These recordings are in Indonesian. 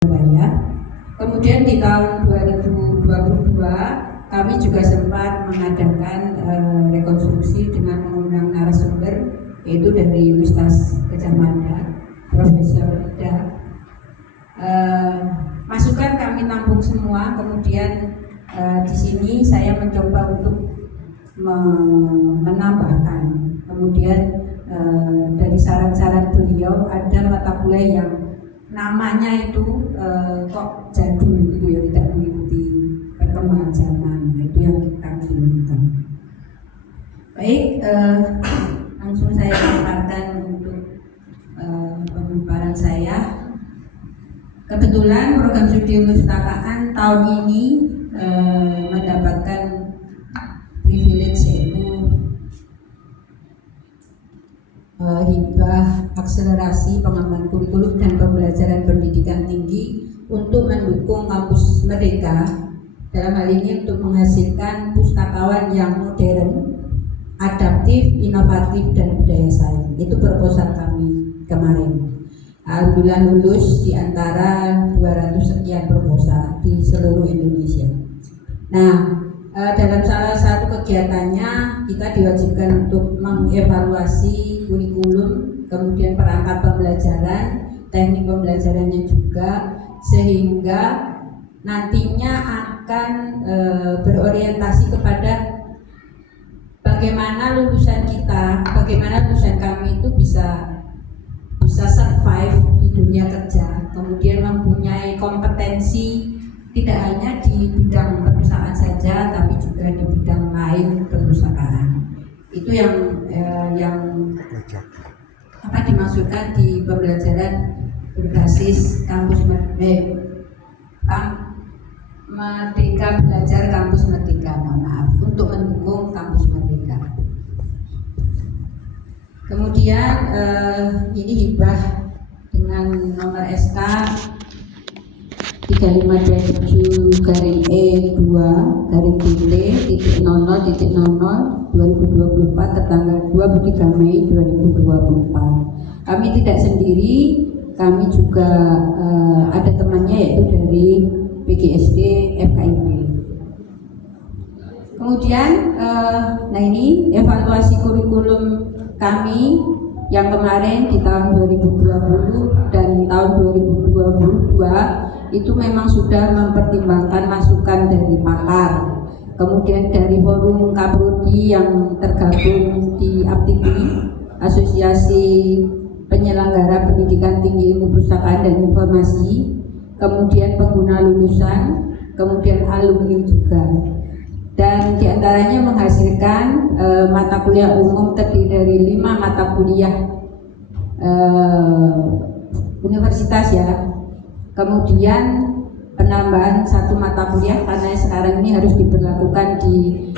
Surabaya. Kemudian di tahun 2022 kami juga sempat mengadakan rekonstruksi dengan mengundang narasumber, yaitu dari Universitas Gadjah Mada, Profesor Ida. Masukan kami tampung semua. Kemudian di sini saya mencoba untuk menambahkan. Kemudian dari saran-saran beliau, ada mata kuliah yang namanya itu kok jadul gitu ya, tidak mengikuti perkembangan zaman. Nah, itu yang kita gunakan. Baik, langsung saya paparkan untuk pemaparan saya. Kebetulan program studi perpustakaan tahun ini mendapatkan privilege, yaitu hibah akselerasi pengembangan kurikulum dan pembelajaran pendidikan tinggi untuk mendukung kampus Merdeka, dalam hal ini untuk menghasilkan pustakawan yang modern, adaptif, inovatif, dan budaya sains. Itu proposal kami kemarin. Alhamdulillah lulus di antara 200 sekian proposal di seluruh Indonesia. Nah, dalam salah satu kegiatannya kita diwajibkan untuk mengevaluasi kurikulum, kemudian perangkat pembelajaran, teknik pembelajarannya juga, sehingga nantinya akan berorientasi kepada bagaimana lulusan kita, bagaimana lulusan kami itu bisa survive di dunia kerja, kemudian mempunyai kompetensi tidak hanya di bidang perpustakaan saja, tapi juga di bidang lain perpustakaan. Itu yang apa dimaksudkan di pembelajaran berbasis kampus Merdeka, belajar kampus Merdeka, untuk mendukung kampus Merdeka. Kemudian ini hibah dengan nomor SK 3527-E2-B-00.00/2024 tertanggal 23 Mei 2024. Kami tidak sendiri, kami juga ada temannya, yaitu dari PGSD FKIP. Kemudian nah ini evaluasi kurikulum kami yang kemarin di tahun 2020 dan tahun 2022 itu memang sudah mempertimbangkan masukan dari pakar, kemudian dari forum Kaprodi yang tergabung di APTIPI, Asosiasi Penyelenggara Pendidikan Tinggi Ilmu Perpustakaan dan Informasi, kemudian pengguna lulusan, kemudian alumni juga. Dan diantaranya menghasilkan mata kuliah umum terdiri dari 5 mata kuliah universitas ya. Kemudian penambahan 1 mata kuliah karena sekarang ini harus diberlakukan di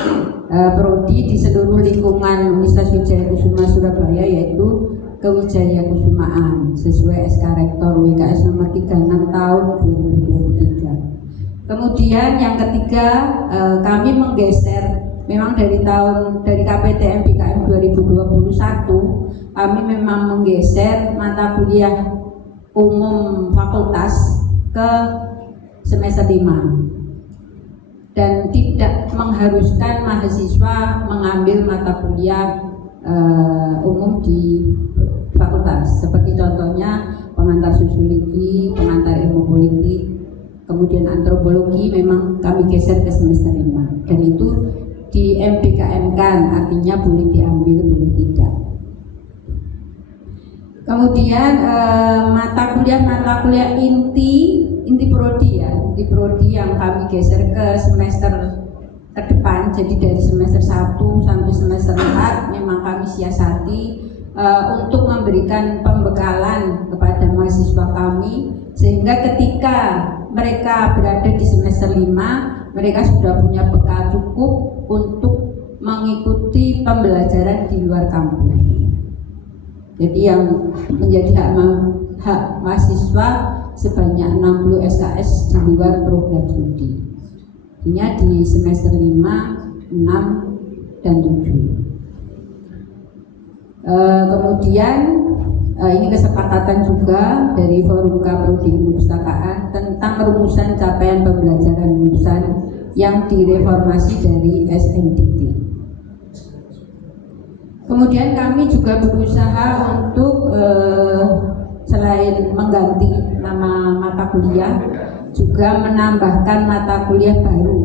prodi di seluruh lingkungan Universitas Wijaya Kusuma Surabaya, yaitu Kewijayakusumaan sesuai SK Rektor WKS nomor 36 tahun 2023. Kemudian yang ketiga, kami menggeser, memang dari KPTM BKM 2021 kami memang menggeser mata kuliah umum fakultas ke semester 5 dan tidak mengharuskan mahasiswa mengambil mata kuliah umum di fakultas, seperti contohnya pengantar sosiologi, pengantar ilmu politik, kemudian antropologi memang kami geser ke semester 5, dan itu di MBKM kan, artinya boleh diambil boleh tidak. Kemudian mata kuliah inti prodi ya, inti prodi yang kami geser ke semester ke depan, jadi dari semester 1 sampai semester 4 memang kami siasati untuk memberikan pembekalan kepada mahasiswa kami, sehingga ketika mereka berada di semester 5, mereka sudah punya bekal cukup untuk mengikuti pembelajaran di luar kampus. Jadi yang menjadi hak mahasiswa sebanyak 60 SKS di luar program studi. Artinya di semester 5, 6, dan 7. Kemudian ini kesepakatan juga dari Forum Kaprodi Perpustakaan tentang rumusan capaian pembelajaran lulusan yang direformasi dari SNDT. Kemudian kami juga berusaha untuk selain mengganti nama mata kuliah, juga menambahkan mata kuliah baru,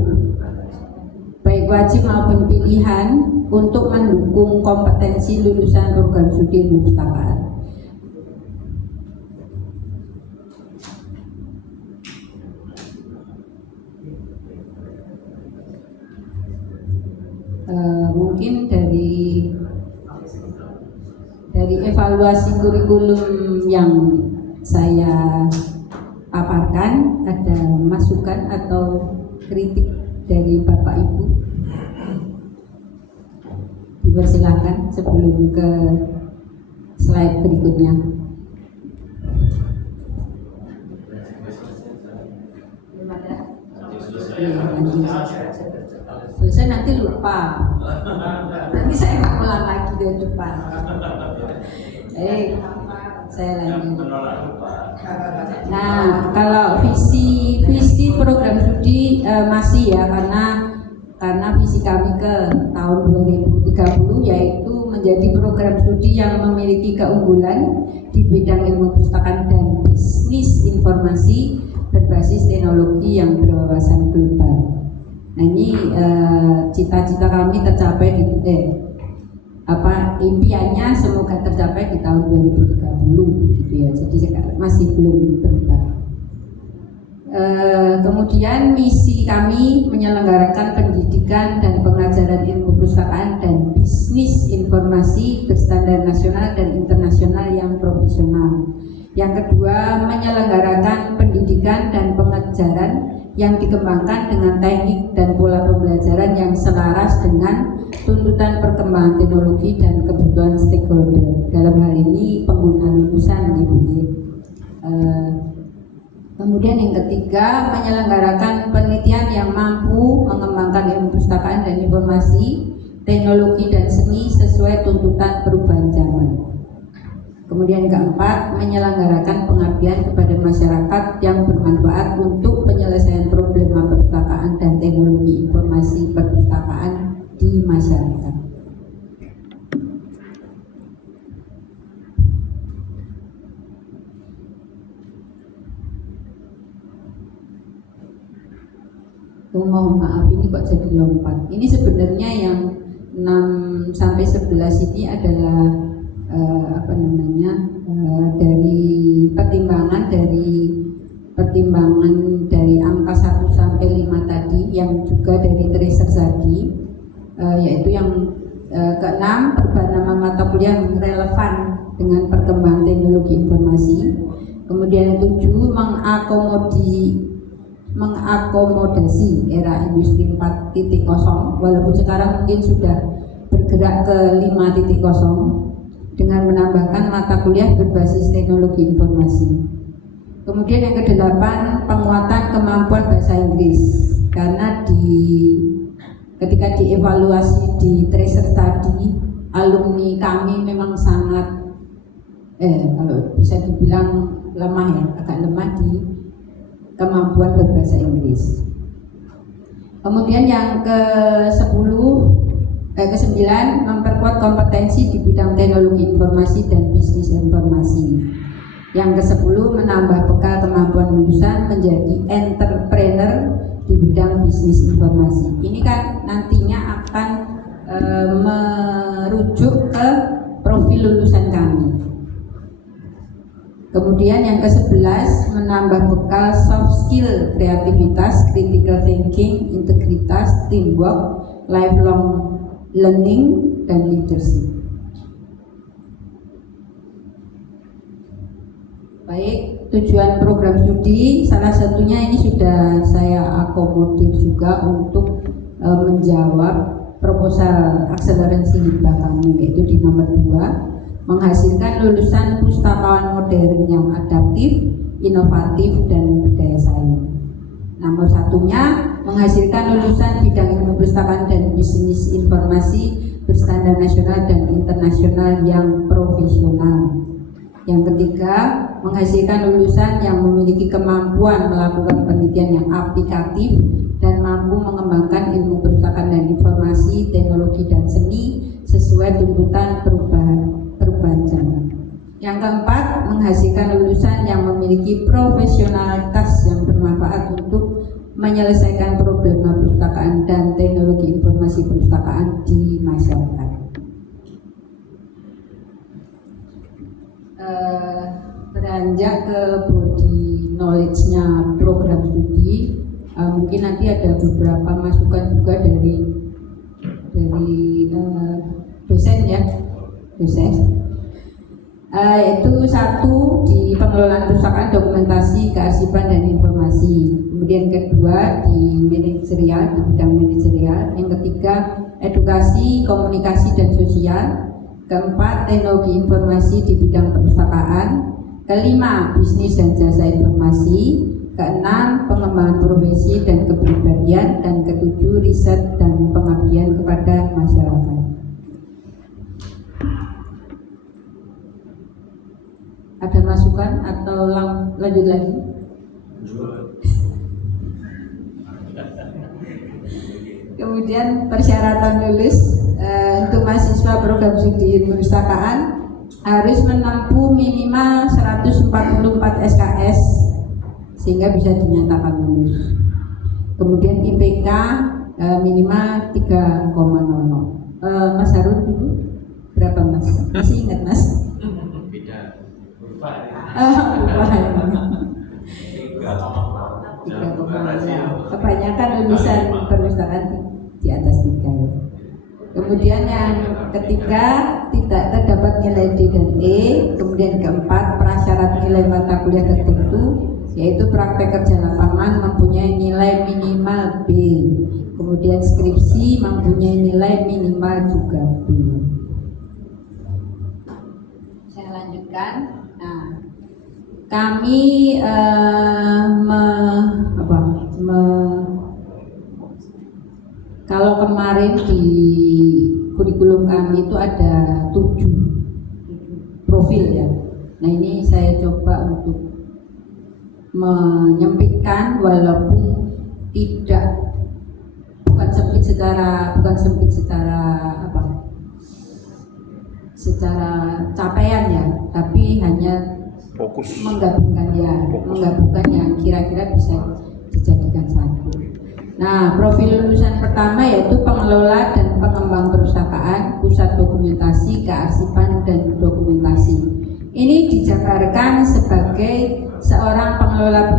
baik wajib maupun pilihan, untuk mendukung kompetensi lulusan program studi perpustakaan. Mungkin dari evaluasi kurikulum yang saya paparkan, ada masukan atau kritik dari Bapak Ibu? Dipersilakan sebelum ke slide berikutnya. Belum ada? Iya, lanjut. Selesai nanti lupa. Nanti saya ulang lagi dari depan. Saya lanjut. Nah, kalau visi program studi masih ya, karena visi kami ke tahun 2030 yaitu menjadi program studi yang memiliki keunggulan di bidang ilmu perpustakaan dan bisnis informasi berbasis teknologi yang berwawasan global. Nah, ini cita-cita kami tercapai di impiannya semoga tercapai di tahun 2030 gitu ya. Jadi sekarang masih belum berubah. Kemudian misi kami menyelenggarakan pendidikan dan pengajaran ilmu perpustakaan dan bisnis informasi berstandar nasional dan internasional yang profesional. Yang kedua, menyelenggarakan pendidikan dan pengajaran yang dikembangkan dengan teknik dan pola pembelajaran yang selaras dengan tuntutan perkembangan teknologi dan kebutuhan stakeholder. Dalam hal ini pengguna lulusan gitu. Kemudian yang ketiga, menyelenggarakan penelitian yang mampu mengembangkan ilmu perpustakaan dan informasi, teknologi dan seni sesuai tuntutan perubahan zaman. Kemudian keempat, menyelenggarakan pengabdian kepada masyarakat yang bermanfaat untuk penyelesaian problema perpustakaan dan teknologi informasi perpustakaan di masyarakat. Mohon maaf, ini kok jadi lompat. Ini sebenarnya yang 6 sampai 11 ini adalah dari pertimbangan dari angka 1 sampai 5 tadi, yang juga dari tracer tadi, yaitu yang ke-6, perubahan nama mata kuliah yang relevan dengan perkembangan teknologi informasi. Kemudian 7, mengakomodasi era industri 4.0, walaupun sekarang mungkin sudah bergerak ke 5.0 dengan menambahkan mata kuliah berbasis teknologi informasi. Kemudian yang ke-8, penguatan kemampuan bahasa Inggris, karena ketika dievaluasi di tracer tadi, alumni kami memang sangat kalau bisa dibilang lemah ya, agak lemah di kemampuan berbahasa Inggris. Kemudian yang ke-9, memperkuat kompetensi di bidang teknologi informasi dan bisnis informasi. Yang ke-10, menambah bekal kemampuan lulusan menjadi entrepreneur di bidang bisnis informasi. Ini kan nantinya akan merujuk ke profil lulusan kami. Kemudian yang ke-11, menambah bekal soft skill, kreativitas, critical thinking, integritas, teamwork, lifelong learning, dan leadership. Baik, tujuan program studi salah satunya ini sudah saya akomodir juga untuk menjawab proposal akselerasi hibah kami, yaitu di nomor 2, menghasilkan lulusan pustakawan modern yang adaptif, inovatif, dan berdaya saing. Nomor 1-nya, menghasilkan lulusan bidang ilmu perpustakaan dan bisnis informasi berstandar nasional dan internasional yang profesional. Yang ketiga, menghasilkan lulusan yang memiliki kemampuan melakukan penelitian yang aplikatif dan mampu mengembangkan ilmu perpustakaan dan informasi, teknologi dan seni sesuai tuntutan perubahan zaman. Yang keempat, menghasilkan lulusan yang memiliki profesionalitas yang bermanfaat untuk menyelesaikan problema perpustakaan dan teknologi informasi perpustakaan di masyarakat. Beranjak ke body knowledge-nya program studi, mungkin nanti ada beberapa masukan juga dari dosen ya, yaitu satu di pengelolaan perpustakaan, dokumentasi, kearsipan dan informasi. Kemudian kedua di manajerial, di bidang manajerial. Yang ketiga edukasi, komunikasi dan sosial. Keempat, teknologi informasi di bidang perpustakaan. Kelima, bisnis dan jasa informasi. Keenam, pengembangan profesi dan kepribadian. Dan ketujuh, riset dan pengabdian kepada masyarakat. Ada masukan atau lanjut lagi? Kemudian persyaratan lulus untuk mahasiswa program studi perpustakaan harus menempuh minimal 144 SKS sehingga bisa dinyatakan lulus. Kemudian IPK minimal 3,00. Mas Harun dulu berapa Mas? Masih ingat Mas? Beda. Kebanyakan lulusan perpustakaan di atas 3 ya. Kemudian yang ketiga, tidak terdapat nilai D dan E. Kemudian keempat, prasyarat nilai mata kuliah tertentu, yaitu praktek kerja lapangan mempunyai nilai minimal B. Kemudian skripsi mempunyai nilai minimal juga B. Saya lanjutkan. Nah, kami kalau kemarin di kurikulum kami itu ada 7 profil ya. Nah ini saya coba untuk menyempitkan, walaupun bukan sempit secara capaian ya, tapi hanya fokus menggabungkan yang kira-kira bisa dijadikan satu. Nah, profil lulusan pertama yaitu pengelola dan pengembang perpustakaan, pusat dokumentasi, kearsipan dan dokumentasi. Ini dijabarkan sebagai seorang pengelola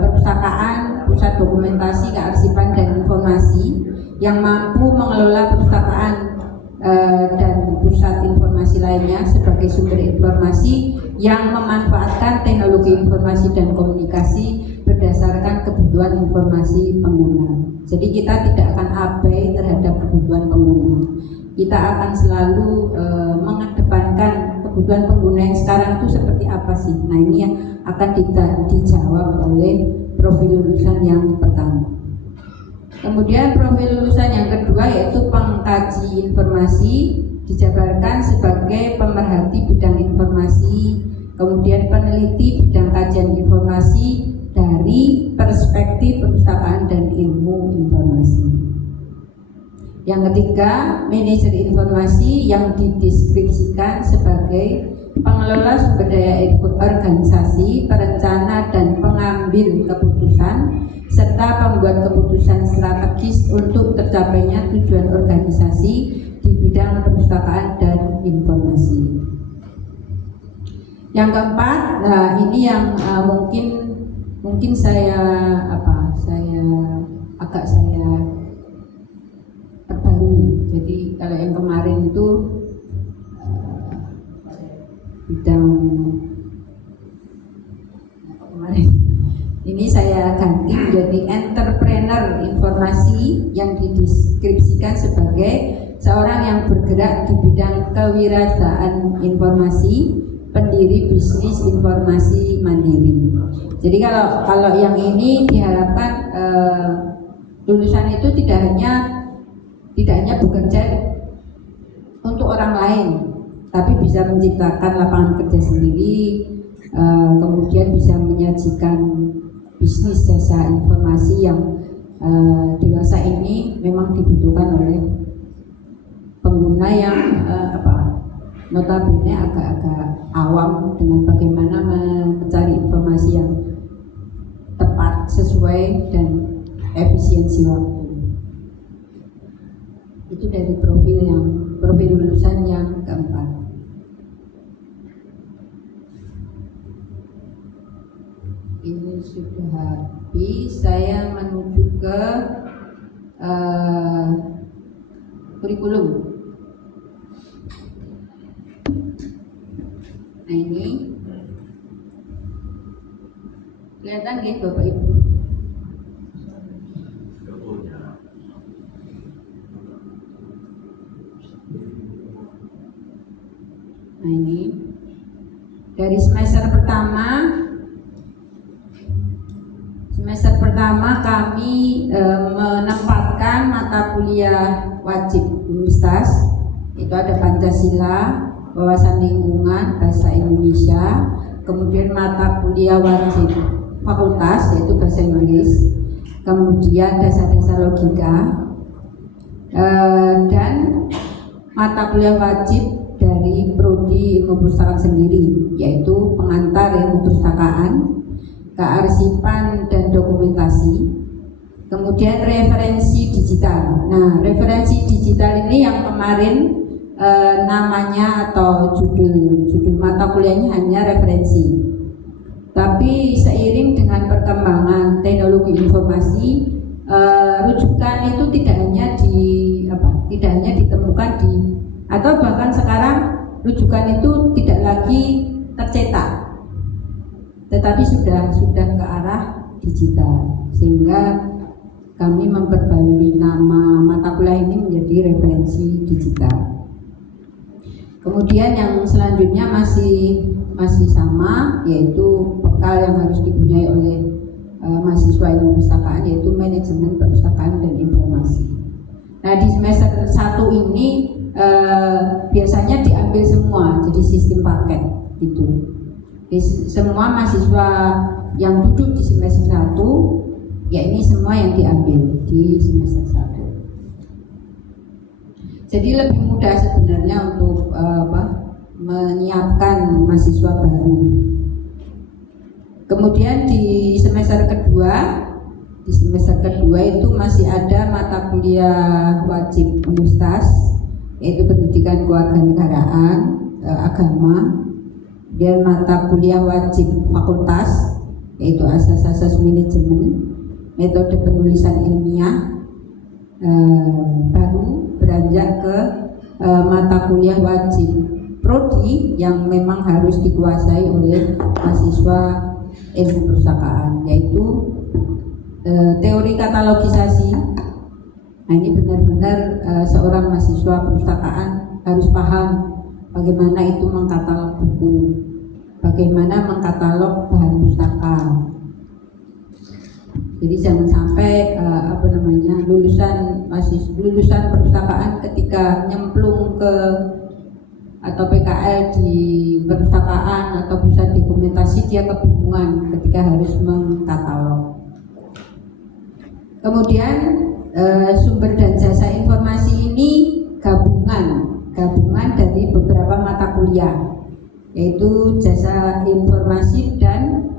perpustakaan pusat dokumentasi, kearsipan dan informasi yang mampu mengelola perpustakaan dan pusat informasi lainnya sebagai sumber informasi yang memanfaatkan teknologi informasi dan komunikasi berdasarkan kebutuhan informasi pengguna. Jadi kita tidak akan abai terhadap kebutuhan pengguna. Kita akan selalu mengedepankan kebutuhan pengguna yang sekarang itu seperti apa sih. Nah ini yang akan dijawab oleh profil lulusan yang pertama. Kemudian profil lulusan yang kedua yaitu pengkaji informasi, dijabarkan sebagai pemerhati bidang informasi, kemudian peneliti bidang kajian informasi dari perspektif perpustakaan dan ilmu informasi. Yang ketiga, manajer informasi yang dideskripsikan sebagai pengelola sumber daya organisasi, perencana dan pengambil keputusan, serta pembuat keputusan strategis untuk tercapainya tujuan organisasi di bidang perpustakaan dan informasi. Yang keempat, nah ini yang mungkin saya perbarui. Jadi kalau yang kemarin itu bidang ini saya ganti menjadi entrepreneur informasi yang dideskripsikan sebagai seorang yang bergerak di bidang kewirausahaan informasi, pendiri bisnis informasi mandiri. Jadi kalau yang ini diharapkan lulusan itu tidak hanya bekerja untuk orang lain, tapi bisa menciptakan lapangan kerja sendiri, kemudian bisa menyajikan bisnis jasa informasi yang dewasa ini memang dibutuhkan oleh pengguna yang notabene agak-agak awam dengan bagaimana mencari informasi yang tepat, sesuai, dan efisiensi waktu. Itu dari profil lulusan yang keempat. Ini sudah habis, saya menuju ke kurikulum. Nah ini kelihatan nggih Bapak Ibu? Nah ini dari semester pertama kami menempatkan mata kuliah wajib Unmistas, itu ada Pancasila, wawasan lingkungan, bahasa Indonesia, kemudian mata kuliah wajib fakultas yaitu bahasa Inggris, kemudian dasar-dasar logika, dan mata kuliah wajib dari prodi ilmu perpustakaan sendiri, yaitu pengantar ilmu perpustakaan, kearsipan dan dokumentasi, kemudian referensi digital. Nah, referensi digital ini yang kemarin namanya atau judul mata kuliahnya hanya referensi. Tapi seiring dengan perkembangan teknologi informasi, rujukan itu tidak hanya ditemukan di, atau bahkan sekarang rujukan itu tidak lagi tercetak, tetapi sudah ke arah digital, sehingga kami memperbarui nama mata kuliah ini menjadi referensi digital. Kemudian yang selanjutnya masih sama, yaitu bekal yang harus dipunyai oleh mahasiswa ilmu perpustakaan, yaitu manajemen perpustakaan dan informasi. Nah, di semester 1 ini biasanya diambil semua, jadi sistem paket gitu. Semua mahasiswa yang duduk di semester 1, ya ini semua yang diambil di semester 1. Jadi lebih mudah sebenarnya untuk menyiapkan mahasiswa baru. Kemudian di semester kedua itu masih ada mata kuliah wajib Unmistas, yaitu pendidikan kewarganegaraan, agama, dan mata kuliah wajib fakultas, yaitu asas-asas manajemen, metode penulisan ilmiah. Baru beranjak ke mata kuliah wajib prodi yang memang harus dikuasai oleh mahasiswa ilmu perpustakaan, yaitu teori katalogisasi. Nah, ini benar-benar seorang mahasiswa perpustakaan harus paham bagaimana itu mengkatalog buku, bagaimana mengkatalog bahan pustaka. Jadi jangan sampai lulusan perpustakaan ketika nyemplung ke atau PKL di perpustakaan atau pusat dokumentasi, dia kebingungan ketika harus mengkatalog. Kemudian sumber dan jasa informasi ini gabungan dari beberapa mata kuliah, yaitu jasa informasi dan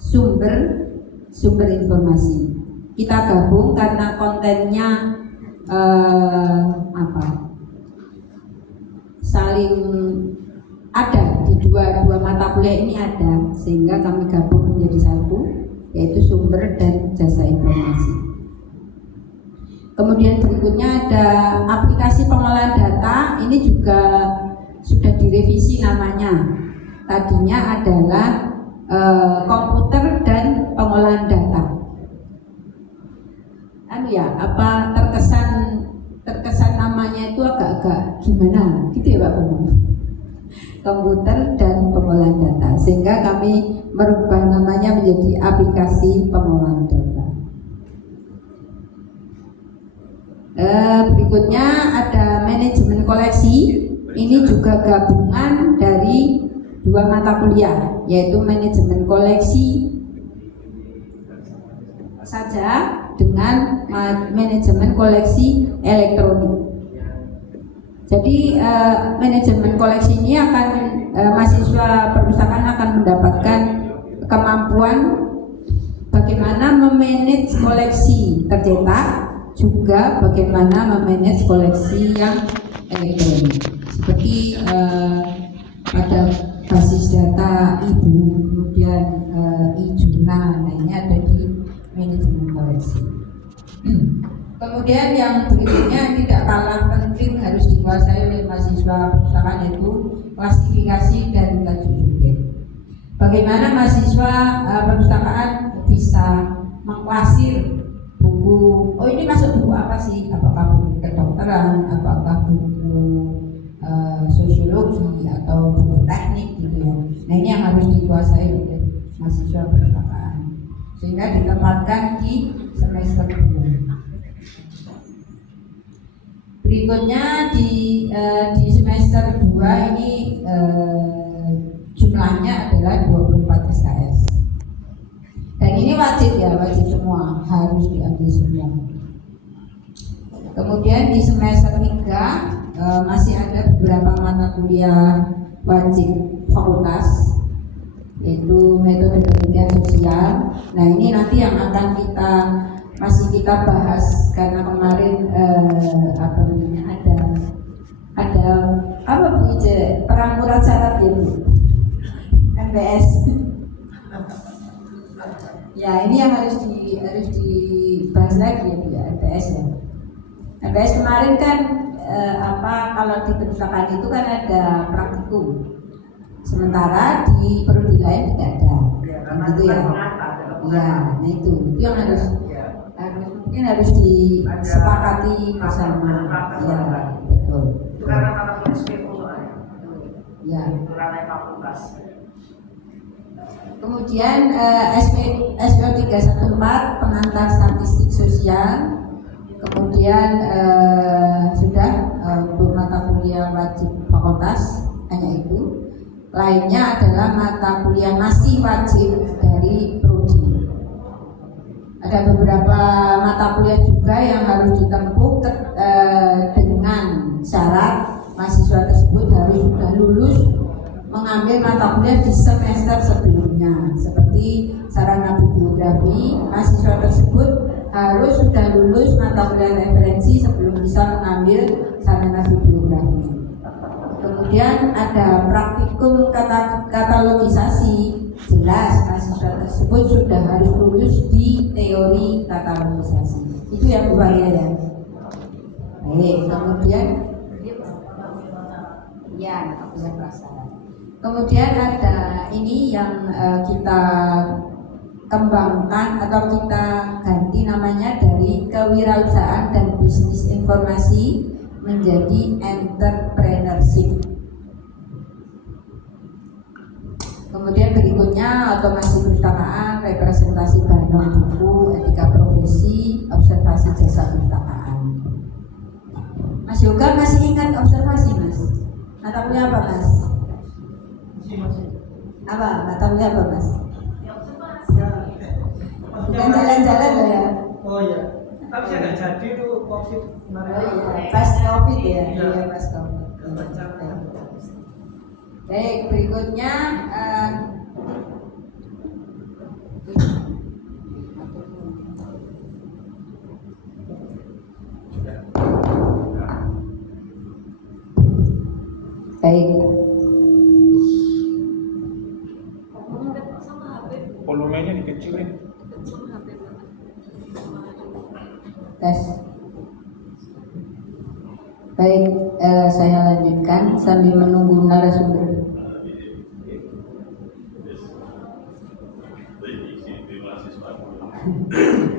sumber informasi. Kita gabung karena kontennya saling ada di dua mata kuliah ini ada, sehingga kami gabung menjadi satu, yaitu sumber dan jasa informasi. Kemudian berikutnya ada aplikasi pengolahan data. Ini juga sudah direvisi namanya. Tadinya adalah komputer dan pengolahan data. Terkesan namanya itu agak gimana gitu ya Pak Bambang. Komputer dan pengolahan data, sehingga kami merubah namanya menjadi aplikasi pengolahan data. Berikutnya ada manajemen koleksi. ini juga gabungan dari dua mata kuliah, yaitu manajemen koleksi saja dengan manajemen koleksi elektronik. Jadi manajemen koleksi ini akan mahasiswa perpustakaan akan mendapatkan kemampuan bagaimana memanage koleksi tercetak, juga bagaimana memanage koleksi yang elektronik. Seperti pada basis data ibu, kemudian e-jurnal, nah ini ada di manajemen koleksi. Kemudian yang berikutnya tidak kalah penting harus dikuasai oleh mahasiswa perpustakaan, yaitu klasifikasi dan tajuk subjek. Bagaimana mahasiswa perpustakaan bisa mengklasir buku, oh ini masuk buku apa sih, apakah buku kedokteran, apakah buku sosiologi atau buku teknik gitu ya. Nah ini yang harus dikuasai oleh mahasiswa perpustakaan sehingga ditempatkan di semester 2. Berikutnya di semester 2 ini jumlahnya adalah 24 SKS. Dan ini wajib ya, wajib semua, harus diambil semua. Kemudian di semester 3 masih ada beberapa mata kuliah wajib fakultas, yaitu metode penelitian sosial. Nah ini nanti yang akan kita bahas karena kemarin apa namanya ada apa Bu Ije, perang murah syarat ya Bu, MPS. Ya ini yang harus dibahas lagi ya Bu ya, MPS ya. MPS kemarin kan kalau di perpustakaan itu kan ada praktikum, sementara di prodi lain tidak ada, gitu ya. Ya, nah itu yang mungkin harus disepakati bersama. Ya, betul. Itu karena SPO soalnya. Ya. Itu ranah fakultas. Kemudian SPO 314 pengantar statistik sosial. Kemudian sudah untuk mata kuliah wajib fakultas hanya itu. Lainnya adalah mata kuliah masih wajib dari prodi. Ada beberapa mata kuliah juga yang harus ditempuh dengan syarat mahasiswa tersebut harus sudah lulus mengambil mata kuliah di semester sebelumnya, seperti sarana bibliografi. Mahasiswa tersebut harus sudah lulus mata kuliah referensi sebelum bisa mengambil sarana bibliografi. Kemudian ada praktikum katalogisasi. Jelas mahasiswa tersebut sudah harus lulus di teori katalogisasi. Itu yang berbahaya ya. Baik, kemudian ya kemudian ada ini yang kita kembangkan atau kita ganti namanya dari kewirausahaan dan bisnis informasi menjadi entrepreneurship. Kemudian berikutnya otomasi perpustakaan, representasi bahan buku, etika profesi, observasi jasa perpustakaan. Mas Yoga masih ingat observasi Mas? Mata kuliah apa Mas? Masih. Apa? Mata kuliah apa Mas? Bukan jalan-jalan loh ya? Oh iya. Tapi saya nggak jadi tuh COVID kemarin. Oh iya, pas COVID ya? Iya pas COVID. Baik, berikutnya baik. Volumenya dikecilin. Tes. Baik, saya lanjutkan sambil menunggu narasumber.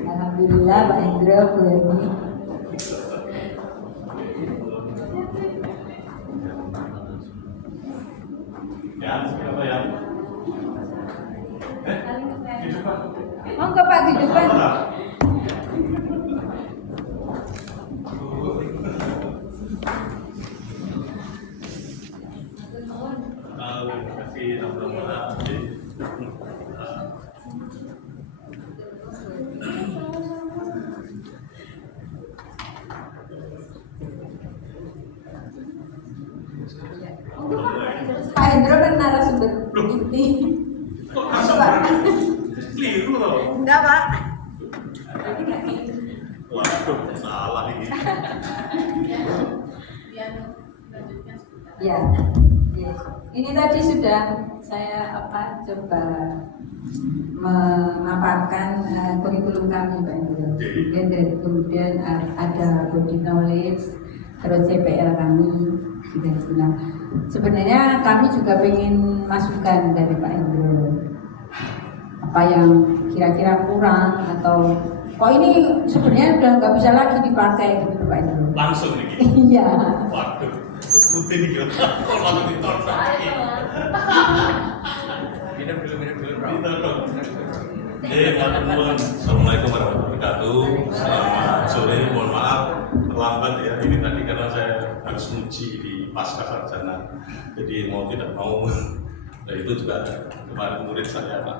Alhamdulillah Pak Indra begini. Ya, siapa ya? Monggo Pak di depan. di nama Pak Hendro kan narasumber ini. kok masuk keliru loh. Enggak, Pak. Waduh, salah ini. Ya. Ini tadi sudah saya coba memaparkan kurikulum kami, Pak Hendro. Kemudian ada body knowledge, terus CPL kami sudah jelas. Sebenarnya kami juga ingin masukan dari Pak Hendro, apa yang kira-kira kurang atau kok ini sebenarnya udah nggak bisa lagi dipakai gitu Pak Hendro. Langsung nih. Iya. Waduh, terus putih nih gitu. Kok langsung ditolak lagi? Minum dong. Teman-teman, assalamualaikum warahmatullahi wabarakatuh. Selamat sore, mohon maaf terlambat ya. Ini tadi karena saya harus uji di pasca sarjana, jadi mau tidak mau. Nah itu juga kemarin murid saya Pak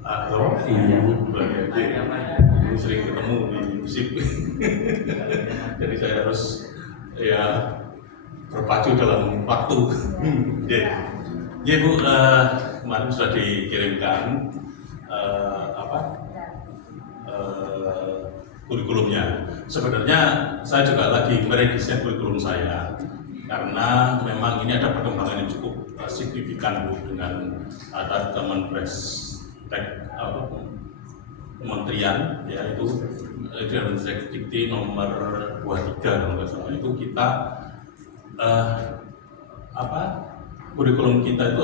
Ahro, ini sering ketemu di musik. Jadi saya harus ya berpacu dalam waktu. Ya Bu, kemarin sudah dikirimkan kurikulumnya. Sebenarnya saya juga lagi meredesain kurikulum saya karena memang ini ada perkembangan yang cukup signifikan Bu, dengan ada kementerian yaitu Dikti nomor 23 kalau nggak salah, itu kita kurikulum kita itu